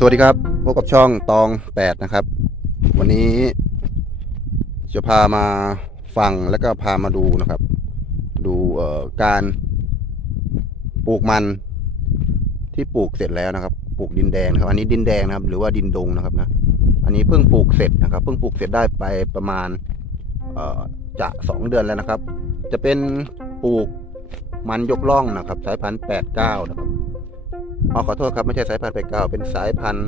สวัสดีครับพบกับช่องตองแปดนะครับ วันนี้จะพามาฟังแล้วก็พามาดูนะครับ ดูการปลูกมันที่ปลูกเสร็จแล้วนะครับ ปลูกดินแดงครับอันนี้ดินแดงนะครับ หรือว่าดินดงนะครับนะอันนี้เพิ่งปลูกเสร็จนะครับ เพิ่งปลูกเสร็จได้ไปประมาณจะสองเดือนแล้วนะครับ จะเป็นปลูกมันยกล่องนะครับ สายพันธุ์แปดเก้านะครับ อขอโทษครับไม่ใช่สายพันธุ์แปเก้าเป็นสายพันธุ์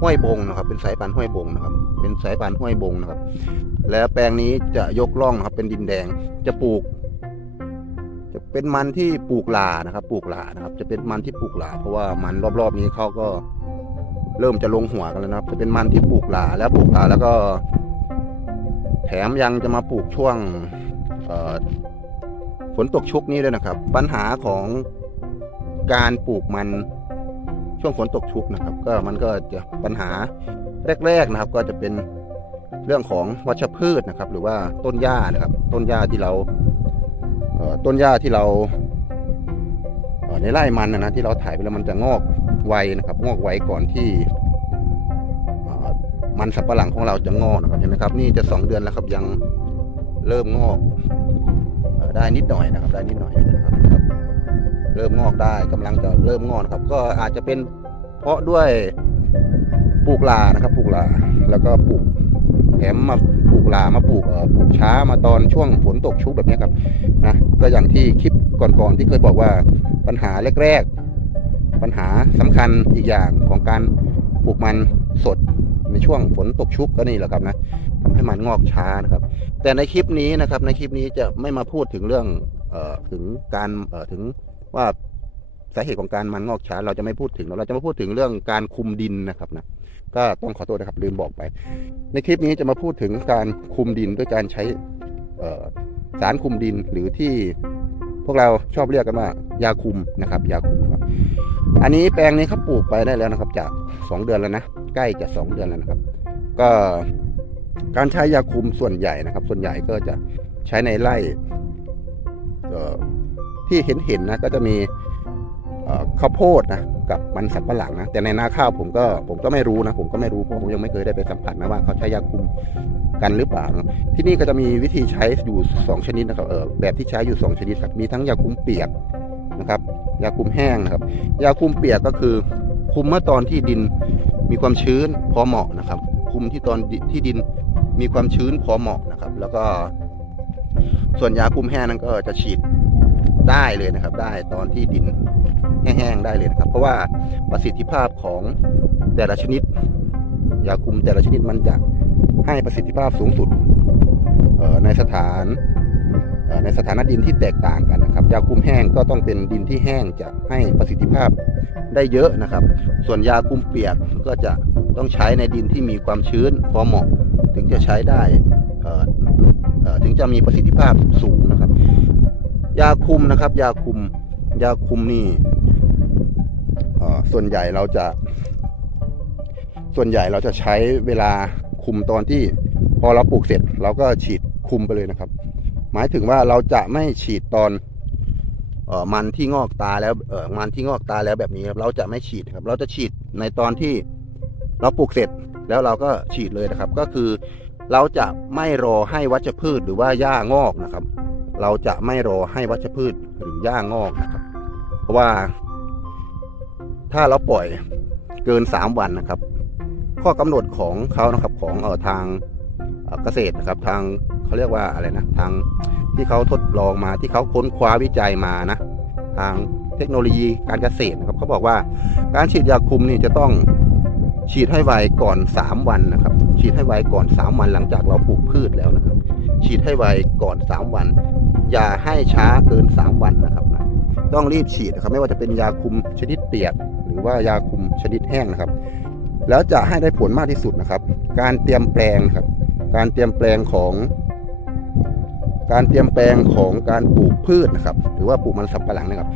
ห้วยบงนะครับ เป็นสายพันธุ์ห้วยบงนะครับ เป็นสายพันธุ์ห้วยบงนะครับ แล้วแปลงนี้จะยกล่องนะครับ เป็นดินแดงจะปลูก จะเป็นมันที่ปลูกหลานะครับ ปลูกหลานะครับ จะเป็นมันที่ปลูกหลาเพราะว่ามันรอบๆนี้เขาก็เริ่มจะลงหัวกันแล้วนะครับ จะเป็นมันที่ปลูกหลาแล้วปลูกหลาแล้วก็ แถมยังจะมาปลูกช่วงฝนตกชุกนี้ด้วยนะครับ ปัญหาของการปลูกมัน ช่วงฝนตกชุกนะครับ ก็มันก็จะปัญหาแรกๆนะครับ ก็จะเป็นเรื่องของวัชพืชนะครับ หรือว่าต้นหญ้านะครับ ต้นหญ้าที่เราเต้นหญ้าที่เราเในไร่มันนะนะที่เราถ่ายไปแล้วมันจะงอกไวนะครับ งอกไวก่อนที่มันสับปะหลังของเราจะงอกนะครับเห็นไหมครับ นี่จะสองเดือนแล้วครับยังเริ่มงอกได้นิดหน่อยนะครับ ได้นิดหน่อยนะครับ เริ่มงอกได้กำลังจะเริ่มงอกนครับ ก็อาจจะเป็นเพราะด้วยปลูกลานะครับปลูกลาแล้วก็ปลูกแถมมาปลูกลามาปลูกปลูกช้ามาตอนช่วงฝนตกชุกแบบนี้ครับนะก็อย่างที่คลิปก่อนๆที่เคยบอกว่าปัญหาแรกๆ ปัญหาสำคัญอีกอย่างของการปลูกมันสดในช่วงฝนตกชุกก็นี่แหละครับนะทำให้มันงอกช้านะครับ แต่ในคลิปนี้นะครับในคลิปนี้จะไม่มาพูดถึงเรื่องออถึงการถึง ว่าสาเหตุของการมันงอกช้าเราจะไม่พูดถึงเราจะมาพูดถึงเรื่องการคุมดินนะครับนะก็ต้องขอโทษนะครับลืมบอกไป ในคลิปนี้จะมาพูดถึงการคุมดินด้วยการใช้สารคุมดินหรือที่พวกเราชอบเรียกกันว่ายาคุมนะครับ ยาคุมครับ อันนี้แปลงนี้เขาปลูกไปได้แล้วนะครับ จากสองเดือนแล้วนะใกล้จะสองเดือนแล้วนะครับ ก็การใช้ยาคุมส่วนใหญ่นะครับ ส่วนใหญ่ก็จะใช้ในไร่ ที่เห็นเห็นๆนะก็จะมีข้าวโพดนะกับมันสับปะหลังนะแต่ในนาข้าวผมก็ผมก็ไม่รู้นะ ผมก็ไม่รู้เพราะผมยังไม่เคยได้ไปสัมผัสนะว่าเขาใช้ยาคุมกันหรือเปล่านะที่นี่ก็จะมีวิธีใช้อยู่ 2 ชนิดนะครับเออแบบที่ใช้อยู่ 2 ชนิดครับมีทั้งยาคุมเปียกนะครับยาคุมแห้งนะครับยาคุมเปียกก็คือ คุมเมื่อตอนที่ดินมีความชื้นพอเหมาะนะครับ คุมที่ตอนที่ดินมีความชื้นพอเหมาะนะครับ แล้วก็ส่วนยาคุมแห้งนั้นก็จะฉีด ได้เลยนะครับ ได้ตอนที่ดินแห้งๆได้เลยนะครับ เพราะว่าประสิทธิภาพของแต่ละชนิดยาคุมแต่ละชนิดมันจะให้ประสิทธิภาพสูงสุดในสถานในสถานะดินที่แตกต่างกันนะครับ ยาคุมแห้งก็ต้องเป็นดินที่แห้งจะให้ประสิทธิภาพได้เยอะนะครับ ส่วนยาคุมเปียกก็จะต้องใช้ในดินที่มีความชื้นพอเหมาะถึงจะใช้ได้ถึงจะมีประสิทธิภาพสูงนะครับ ยาคุมนะครับ ยาคุม ยาคุมนี่อ่อส่วนใหญ่เราจะ ส่วนใหญ่เราจะใช้เวลาคุมตอนที่พอเราปลูกเสร็จ เราก็ฉีดคุมไปเลยนะครับ หมายถึงว่าเราจะไม่ฉีดตอนออมันที่งอกตาแล้วเออมันที่งอกตาแล้วแบบนี้ครับเราจะไม่ฉีดครับ เราจะฉีดในตอนที่เราปลูกเสร็จแล้วเราก็ฉีดเลยนะครับ ก็คือเราจะไม่รอให้วัชพืชหรือว่าหญ้างอกนะครับ เราจะไม่รอให้วัชพืชหรือหญ้างอกนะครับ เพราะว่าถ้าเราปล่อยเกิน 3 วันนะครับ ข้อกำหนดของเขานะครับของเออทางเอ่อเกษตรนะครับทางเขาเรียกว่าอะไรนะทางที่เขาทดลองมาที่เขาค้นคว้าวิจัยมานะ ทางเทคโนโลยีการเกษตรนะครับเขาบอกว่าการฉีดยาคุมนี่จะต้องฉีดให้ไวก่อน 3 วันนะครับ ฉีดให้ไวก่อน 3 วันหลังจากเราปลูกพืชแล้วนะครับ ฉีดให้ไวก่อน 3 วัน อย่าให้ช้าเกิน 3 วันนะครับนะต้องรีบฉีดนะครับไม่ว่าจะเป็นยาคุมชนิดเปียก หรือว่ายาคุมชนิดแห้งนะครับ แล้วจะให้ได้ผลมากที่สุดนะครับ การเตรียมแปลงครับ การเตรียมแปลงของ การเตรียมแปลงของการปลูกพืชนะครับ หรือว่าปลูกมันสำปะหลังนะครับ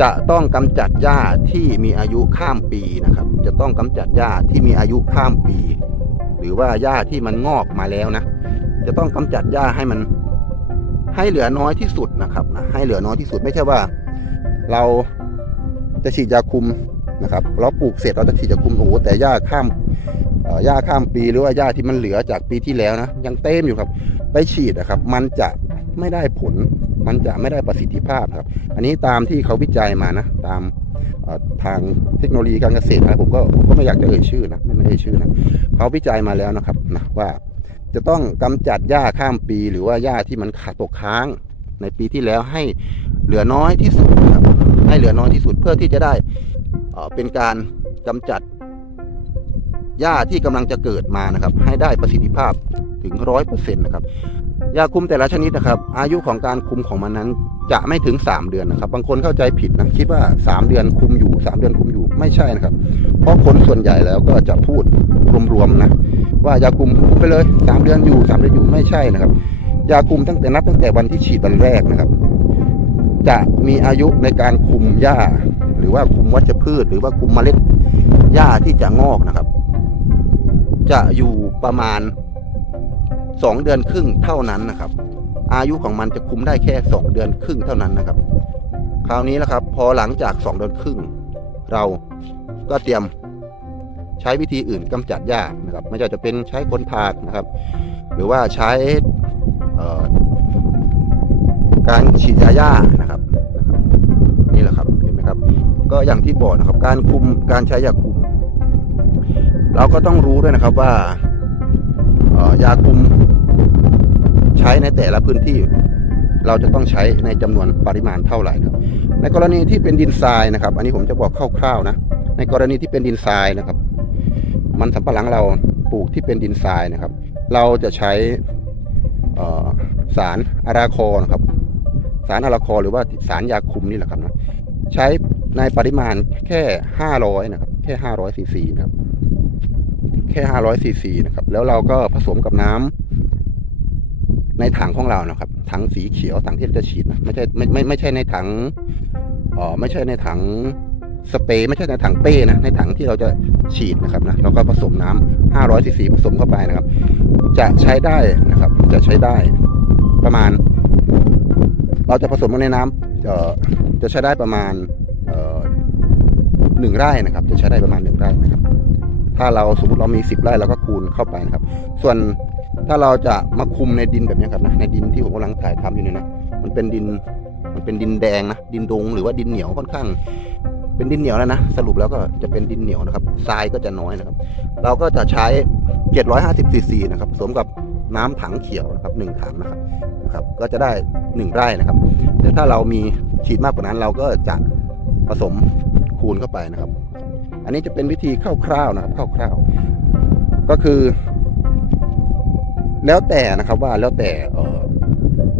จะต้องกำจัดหญ้าที่มีอายุข้ามปีนะครับ จะต้องกำจัดหญ้าที่มีอายุข้ามปี หรือว่าหญ้าที่มันงอกมาแล้วนะ จะต้องกำจัดหญ้าให้มัน ให้เหลือน้อยที่สุดนะครับนะให้เหลือน้อยที่สุดไม่ใช่ว่า เราจะฉีดยาคุมนะครับเราปลูกเสร็จเราจะฉีดยาคุมโอ้แต่หญ้าข้ามหญ้าข้ามปีหรือว่าหญ้าที่มันเหลือจากปีที่แล้วนะยังเต็มอยู่ครับ ไปฉีดนะครับ มันจะไม่ได้ผล มันจะไม่ได้ประสิทธิภาพครับ อันนี้ตามที่เขาวิจัยมานะ ตามทางเทคโนโลยีการเกษตรนะผมก็ผมก็ไม่อยากจะเอ่ยชื่อนะไม่ไม่เอ่ยชื่อนะเขาวิจัยมาแล้วนะครับนะว่า จะต้องกำจัดหญ้าข้ามปีหรือว่าหญ้าที่มันขาตกค้าง ในปีที่แล้วให้เหลือน้อยที่สุดครับให้เหลือน้อยที่สุดเพื่อที่จะได้เป็นการกำจัดหญ้าที่กำลังจะเกิดมานะครับ ให้ได้ประสิทธิภาพถึงร้อยเปอร์เซ็นต์นะครับยาคุมแต่ละชนิดนะครับ อายุของการคุมของมันนั้นจะไม่ถึง 3 เดือนนะครับ บางคนเข้าใจผิดนะคิดว่า 3 เดือนคุมอยู่ 3 เดือนคุมอยู่ ไม่ใช่นะครับ เพราะคนส่วนใหญ่แล้วก็จะพูดรวมๆนะ ว่ายาคุมคุมไปเลย 3 เดือนอยู่ 3 เดือนอยู่ไม่ใช่นะครับ ยาคุมตั้งแต่นับตั้งแต่วันที่ฉีดวันแรกนะครับ จะมีอายุในการคุมหญ้า หรือว่าคุมวัชพืช หรือว่าคุมเมล็ดหญ้าที่จะงอกนะครับ จะอยู่ประมาณ 2 เดือนครึ่งเท่านั้นนะครับ อายุของมันจะคุมได้แค่ 2 เดือนครึ่งเท่านั้นนะครับ คราวนี้นะครับ พอหลังจาก 2 เดือนครึ่งเรา ก็เตรียมใช้วิธีอื่นกำจัดหญ้านะครับ ไม่ว่าจะเป็นใช้คนถากนะครับ หรือว่าใช้การฉีดยาหญ้านะครับ นี่แหละครับเห็นไหมครับ ก็อย่างที่บอกนะครับ การคุมการใช้ยาคุม เราก็ต้องรู้ด้วยนะครับว่ายาคุมใช้ในแต่ละพื้นที่ เราจะต้องใช้ในจำนวนปริมาณเท่าไหร่ครับในกรณีที่เป็นดินทรายนะครับ อันนี้ผมจะบอกคร่าวๆนะ ในกรณีที่เป็นดินทรายนะครับ มันสำปะหลังเราปลูกที่เป็นดินทรายนะครับ เราจะใช้สารอาราคอนะครับ สารอาราคอหรือว่าสารยาคุมนี่แหละครับนะใช้ในปริมาณแค่ 500 นะครับ แค่ 500ซีซีนะครับ แค่ 500ซีซีนะครับ แล้วเราก็ผสมกับน้ำในถังของเรานะครับ ถังสีเขียวถังที่เราจะฉีดนะ ไม่ใช่ไม่ไม่ไม่ใช่ในถังอ๋อไม่ใช่ในถัง สเปรย์ไม่ใช่ในถังเป้นะ ในถังที่เราจะฉีดนะครับนะเราก็ผสมน้ำ500ซีซีผสมเข้าไปนะครับ จะใช้ได้นะครับ จะใช้ได้ประมาณ เราจะผสมลงในน้ำจะใช้ได้ประมาณหนึ่งไร่นะครับ จะใช้ได้ประมาณหนึ่งไร่นะครับ ถ้าเราสมมติเรามีสิบไร่เราก็คูณเข้าไปนะครับ ส่วนถ้าเราจะมาคุมในดินแบบนี้ครับนะในดินที่ผมกำลังถ่ายทำอยู่เนี่ยนะมันเป็นดินมันเป็นดินแดงนะดินดงหรือว่าดินเหนียวค่อนข้าง เป็นดินเหนียวแล้วนะ สรุปแล้วก็จะเป็นดินเหนียวนะครับ ทรายก็จะน้อยนะครับ เราก็จะใช้ 750ซีซีนะครับผสมกับน้ำถังเขียวนะครับหนึ่งถังนะครับนะครับ ก็จะได้หนึ่งไร่นะครับ แต่ถ้าเรามีฉีดมากกว่านั้นเราก็จะผสมคูณเข้าไปนะครับ อันนี้จะเป็นวิธีคร่าวๆนะครับคร่าวๆ ก็คือ แล้วแต่นะครับว่าแล้วแต่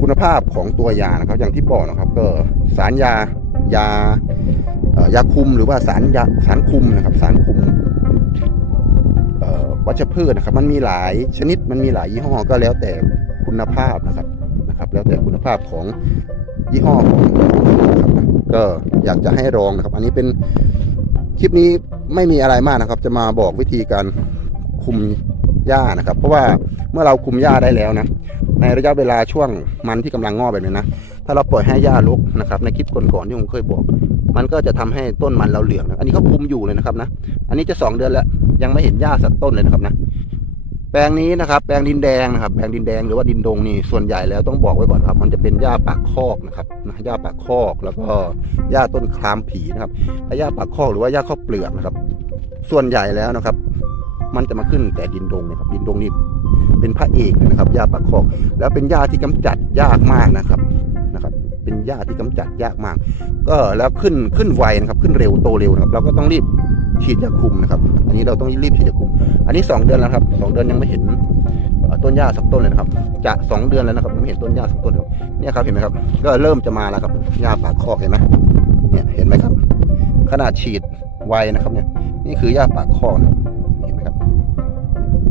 คุณภาพของตัวยานะครับ อย่างที่บอกนะครับ ก็สารยายา ยาคุมหรือว่าสารยาสารคุมนะครับ สารคุมวัชพืชนะครับ มันมีหลายชนิดมันมีหลายยี่ห้อก็แล้วแต่คุณภาพนะครับนะครับ แล้วแต่คุณภาพของยี่ห้อของนะครับก็อยากจะให้ลองนะครับ อันนี้เป็นคลิปนี้ไม่มีอะไรมากนะครับ จะมาบอกวิธีการคุมหญ้านะครับ เพราะว่าเมื่อเราคุมหญ้าได้แล้วนะ ในระยะเวลาช่วงมันที่กำลังงอกแบบนี้นะ ถ้าเราปล่อยให้หญ้ารกนะครับ ในคลิปก่อนๆที่ผมเคยบอก มันก็จะทำให้ต้นมันเราเหลืองนะอันนี้เขาคุมอยู่เลยนะครับนะ อันนี้จะสองเดือนแล้วยังไม่เห็นหญ้าสักต้นเลยนะครับนะ แปลงนี้นะครับ แปลงดินแดงนะครับ แปลงดินแดงหรือว่าดินดงนี่ส่วนใหญ่แล้วต้องบอกไว้ก่อนครับ มันจะเป็นหญ้าปากคอกนะครับนะหญ้าปากคอกแล้วก็หญ้าต้นคลามผีนะครับถ้หญ้าปากคอกหรือว่าหญ้าข้าวเปลือกนะครับ ส่วนใหญ่แล้วนะครับ มันจะมาขึ้นแต่ดินดงนะครับ ดินดงนี่เป็นพระเอกนะครับหญ้าปากคอก แล้วเป็นหญ้าที่กำจัดยากมากนะครับ เป็นหญ้าที่กำจัดยากมาก ก็แล้วขึ้นขึ้นไวนะครับขึ้นเร็วโตเร็วนะครับเราก็ต้องรีบฉีดยาคุมนะครับ อันนี้เราต้องรีบฉีดยาคุม อันนี้สองเดือนแล้วครับสองเดือนยังไม่เห็นต้นหญ้าสักต้นเลยนะครับ จะสองเดือนแล้วนะครับยังไม่เห็นต้นหญ้าสักต้นเลยครับเนี่ยครับเห็นไหมครับ ก็เริ่มจะมาแล้วครับหญ้าปากคอกเห็นไหมเนี่ยเห็นไหมครับ ขนาดฉีดไวนะครับเนี่ยนี่คือหญ้าปากคอกนะเห็นไหมครับ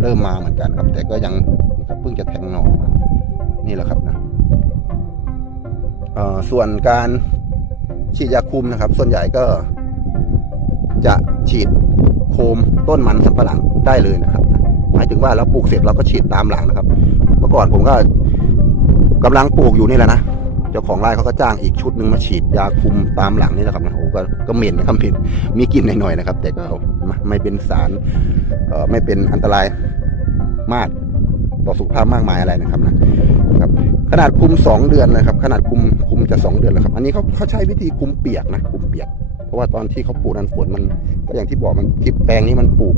เริ่มมาเหมือนกันครับ แต่ก็ยังนะครับเพิ่งจะแทงหน่อมานี่แหละครับนะ ส่วนการฉีดยาคุมนะครับ ส่วนใหญ่ก็จะฉีดโคมต้นมันสำปะหลังได้เลยนะครับ หมายถึงว่าเราปลูกเสร็จเราก็ฉีดตามหลังนะครับ เมื่อก่อนผมก็กำลังปลูกอยู่นี่แหละนะเจ้าของไร่เขาก็จ้างอีกชุดหนึ่งมาฉีดยาคุมตามหลังนี่แหละครับนะโอ้ก็ก็เหม็นนะครับเหม็นมีกลิ่นหน่อยๆนะครับ แต่ก็ไม่เป็นสารไม่เป็นอันตรายมากต่อสุขภาพมากมายอะไรนะครับ ขนาดคุม 2 เดือนนะครับ ขนาดคุมคุมจะ2เดือนแล้วครับ อันนี้เขาเขาใช้วิธีคุมเปียกนะคุมเปียก เพราะว่าตอนที่เขาปลูกนันฝนมันก็อย่างที่บอกมันที่แปลงนี้มันปลูก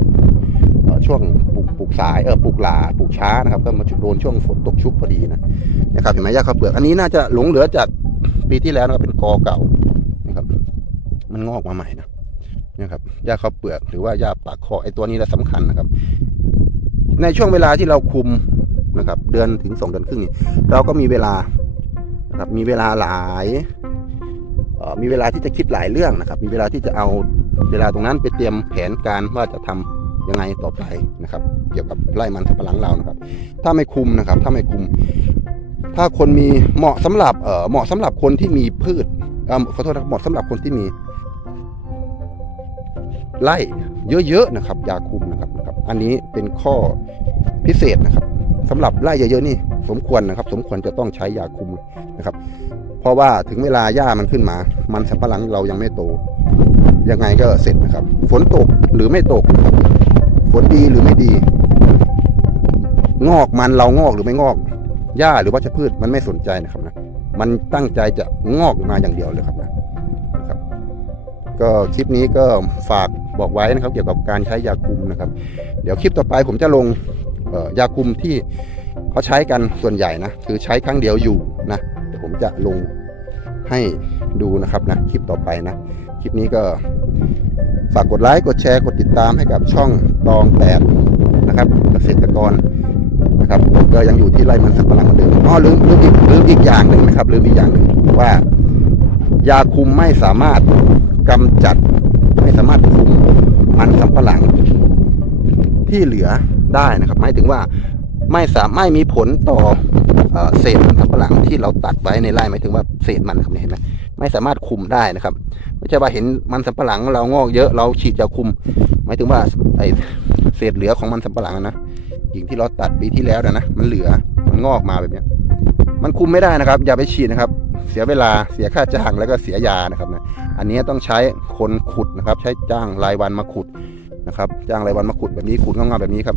ช่วงปลูกปลูกสายเออปลูกหลาปลูกช้านะครับ ก็มาโดนช่วงฝนตกชุกพอดีนะนะครับเห็นไหมหญ้าข้าวเปลือกอันนี้น่าจะหลงเหลือจากปีที่แล้วนะครับเป็นกอเก่านะครับ มันงอกมาใหม่นะนะครับหญ้าข้าวเปลือกหรือว่าหญ้าปากคอไอตัวนี้แหละสำคัญนะครับ ในช่วงเวลาที่เราคุม นะครับ เดือนถึงสองเดือนครึ่งนี้เราก็มีเวลานะครับมีเวลาหลายมีเวลาที่จะคิดหลายเรื่องนะครับ มีเวลาที่จะเอาเวลาตรงนั้นไปเตรียมแผนการว่าจะทำยังไงต่อไปนะครับ เกี่ยวกับไร่มันสำปะหลังเรานะครับ ถ้าไม่คุมนะครับ ถ้าไม่คุม ถ้าคนมีเหมาะสำหรับเอ่อเหมาะสำหรับคนที่มีพืชเอ่อขอโทษนะเหมาะสำหรับคนที่มีไล่เยอะๆนะครับยาคุมนะครับนะครับ อันนี้เป็นข้อพิเศษนะครับ สำหรับไล่เยอะๆนี่สมควรนะครับ สมควรจะต้องใช้ยาคุมนะครับ เพราะว่าถึงเวลาหญ้ามันขึ้นมา มันสำปะหลังเรายังไม่โต ยังไงก็เสร็จนะครับ ฝนตกหรือไม่ตกครับฝนดีหรือไม่ดี งอกมันเรางอกหรือไม่งอกหญ้าหรือวัชพืชมันไม่สนใจนะครับนะมันตั้งใจจะงอกมาอย่างเดียวเลยครับนะนะครับ ก็คลิปนี้ก็ฝากบอกไว้นะครับ เกี่ยวกับการใช้ยาคุมนะครับ เดี๋ยวคลิปต่อไปผมจะลง ยาคุมที่เขาใช้กันส่วนใหญ่นะคือใช้ครั้งเดียวอยู่นะเดี๋ยวผมจะลงให้ดูนะครับนะคลิปต่อไปนะ คลิปนี้ก็ฝากกดไลค์กดแชร์กดติดตามให้กับช่องตองแปดนะครับเกษตรกรนะครับก็ยังอยู่ที่ไร่มันสำปะหลังเหมือนเดิมอ๋อลืมลืมอีกลืมอีกอย่างหนึ่งนะครับลืมอีกอย่างหนึ่งว่ายาคุมไม่สามารถกำจัดไม่สามารถคุมมันสำปะหลังที่เหลือ ได้นะครับหมายถึงว่าไม่สามไม่มีผลต่อเศษมันสำปะหลังที่เราตัดไว้ในไร่หมายถึงว่าเศษมันครับเห็นไหมไม่สามารถคุมได้นะครับ ไม่ใช่ว่าเห็นมันสำปะหลังเรางอกเยอะเราฉีดยาคุม หมายถึงว่าไอเศษเหลือของมันสำปะหลังอะนะกิ่งที่เราตัดปีที่แล้วนะนะมันเหลือมันงอกมาแบบเนี้ยมันคุมไม่ได้นะครับ อย่าไปฉีดนะครับ เสียเวลาเสียค่าจ้างแล้วก็เสียยานะครับนะอันนี้ต้องใช้คนขุดนะครับ ใช้จ้างรายวันมาขุดนะครับ จ้างรายวันมาขุดแบบนี้ขุดงอกๆแบบนี้ครับ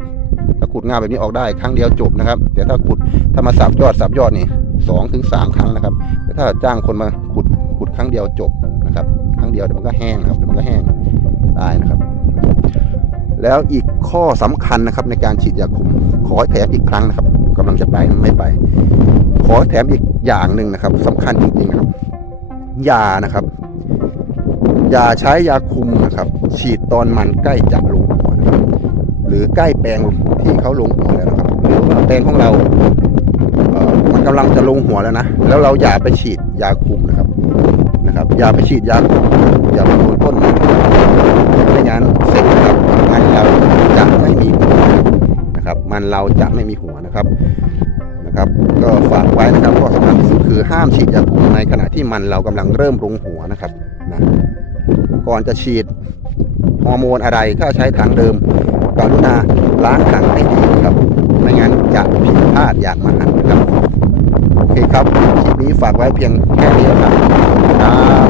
ถ้าขุดง่ายแบบนี้ออกได้ครั้งเดียวจบนะครับ แต่ถ้าขุดถ้ามาสับยอดสับยอดนี่สองถึงสามครั้งนะครับแต่ถ้าจ้างคนมาขุดขุดครั้งเดียวจบนะครับ ครั้งเดียวเดี๋ยวมันก็แห้งนะครับเดี๋ยวมันก็แห้งได้นะครับ แล้วอีกข้อสำคัญนะครับในการฉีดยาคุมขอแถมอีกครั้งนะครับกำลังจะไปไม่ไป ขอแถมอีกอย่างหนึ่งนะครับสำคัญจริงๆครับยานะครับอย่าใช้ยาคุมนะครับ ฉีดตอนมันใกล้จะลง รับหรือใกล้แปลงที่เขาลงหัวแล้วนะครับหรือว่าแปลงของเราเอ่อมันกำลังจะลงหัวแล้วนะแล้วเราอย่าไปฉีดยาคุมนะครับนะครับ อย่าไปฉีดยาคุมอย่าไปโดนต้นมันไม่งั้นเสร็จนะครับมันเราจะไม่มีหัวนะครับ มันเราจะไม่มีหัวนะครับนะครับ ก็ฝากไว้นะครับข้อสำคัญที่สุดคือห้ามฉีดยาคุมในขณะที่มันเรากำลังเริ่มลงหัวนะครับนะก่อนจะฉีดฮอร์โมนอะไรถ้าใช้ทางเดิมก รุณาล้างถังให้ดีครับไม่งั้นจะผิดพลาดอย่างมหันต์ครับโอเคครับคลิปนี้ฝากไว้เพียงแค่นี้แล้ครับ